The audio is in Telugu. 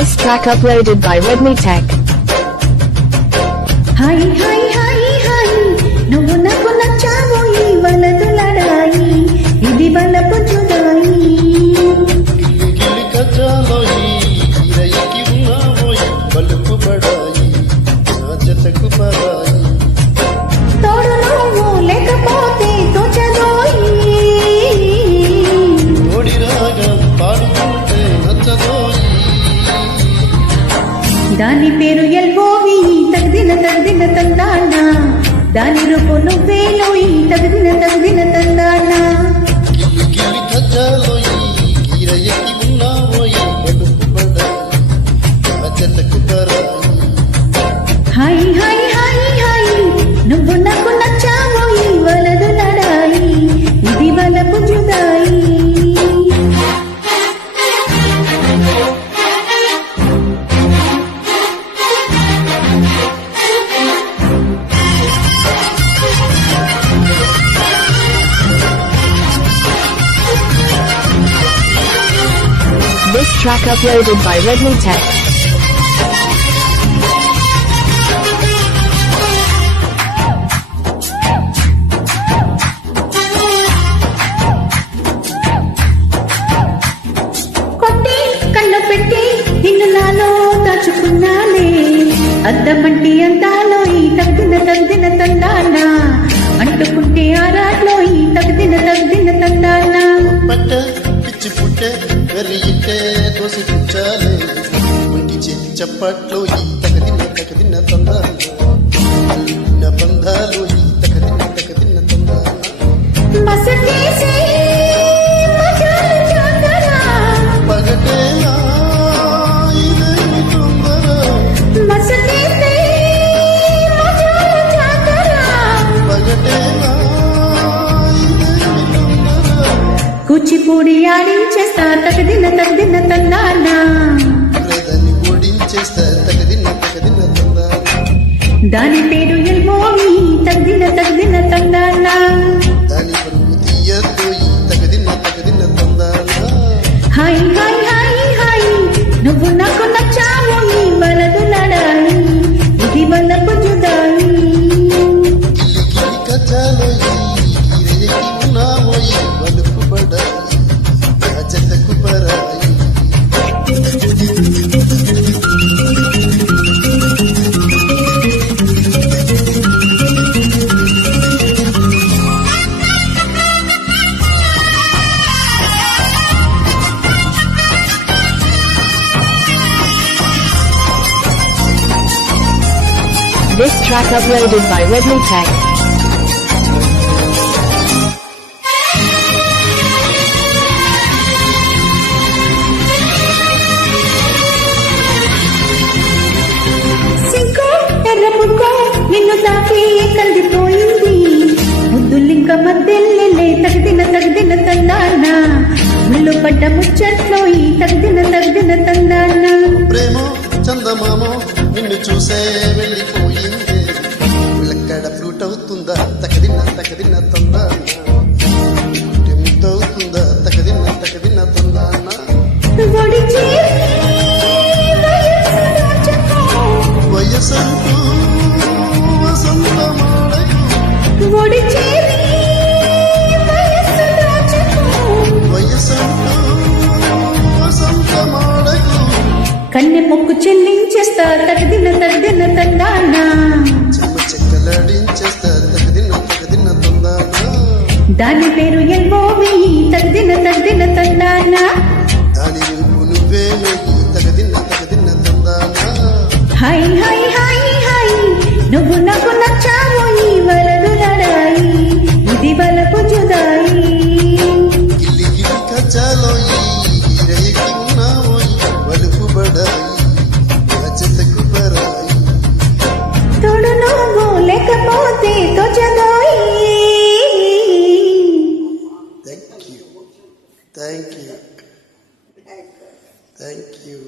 This track uploaded by Redmi Tech. Hi hi hi hi నువ్వు నాకు నచ్చావోయి వలదు లడాయి ఇది వలపు జుదాయి గిలి కచ్చాలోయి ఇరయికి ఉన్నావోయి వలపు బడాయి నా జతకు పరాయి తోడు నువ్వు లేకపోతే తోచదోయి తోడి రాగం పాడుతుంటే నచ్చదోయి దాని పేరు ఎల్బోవి తగదిన తందానా దాని రూపు నువ్వేలోయి తగదిన తందానా గిలి కచ్చాలోయి ఇరయికి ఉన్నావోయి వలపు బడాయి నా జతకు పరాయి హై హై హై హై నువ్వు నాకు నచ్చావోయి వలదు లడాయి ఇది వలపు జుదాయి This track uploaded by Redmi Tech. కొట్టి కళ్ళు పెట్టి నిన్ను నాలో దాచుకున్నానే అద్దమంటి అందాలో ఈ తగ్గిన తందానా అంటుకుంటే ఆరాట్లో ఈ తగ్గిన తందానా పట్ట పిచ్చి పుట్టే వెర్రియిట్టే దోసి పుచ్చాలే వంటి చేతి చప్పట్లో ఈ తగదిన తందాలు అల్లిన బంధాలు ఈ తగదిన తందాలు మసకేసి మజాలు జాతరా పగటేలా ఇదేమి తొందర మసకేసి మజాలు జాతరా పగటేలా ఇదేమి తొందర కూచిపూడి ఆడించేస్తా తగదిన తందానా లేదని ఓడించేస్తా తగదిన తందాలు దాని పేరు ఎల్బోవి తగదిన తందానా దాని పరుగు తీయద్దు ఈ తగదిన తందాలు హై హై హై హై నువ్వు నాకు నచ్చావోయి వలదు లడాయి ఇది వలపు జుదాయి గిలి కచ్చాలోయి ఇరయికి ఉన్నావోయి వలుపు బడాయి నా జతకు పరాయి This track uploaded by Redmi Tech. సింకో ఎర్రపుకో నిన్ను తాకి కలిగిపోయింది ముద్దులింక మధ్యల్లే తగదిన తందానా ముళ్ళు పడ్డ ముచ్చట్లో ఈ తగదిన తందానా ప్రేమో చందమామో నిన్ను చూసే వెళ్ళిపోయింది ఎక్కడ ఫ్రూట్ అవుతుందా తగదిన తందానా ముద్దవుతుందా తగదిన తందానా ఒడిచి వయసంటూ వసంతమాడకు ఒడిచి వయసంటూ వసంతమాడకు కన్నె మొక్కు చెల్లించేస్తా తగదిన తందానా చెమ్మ చెక్కలాడించేస్తా తగదిన తందానా దాని పేరు ఎల్బోవి తగదిన తందానా దాని వెలుపు నువ్వేమే తగదిన తందానా హై హై హై హై నువ్వు నాకు నచ్చావోయి వలదు లడాయి ఇది వలపు జుదాయి గిలి కచ్చాలోయి ఇరయికి ఉన్నావోయి వలుపు బడాయి నా జతకు పరాయి తోడు నువ్వు లేకపోతే తోచదోయి థ్యాంక్ యూ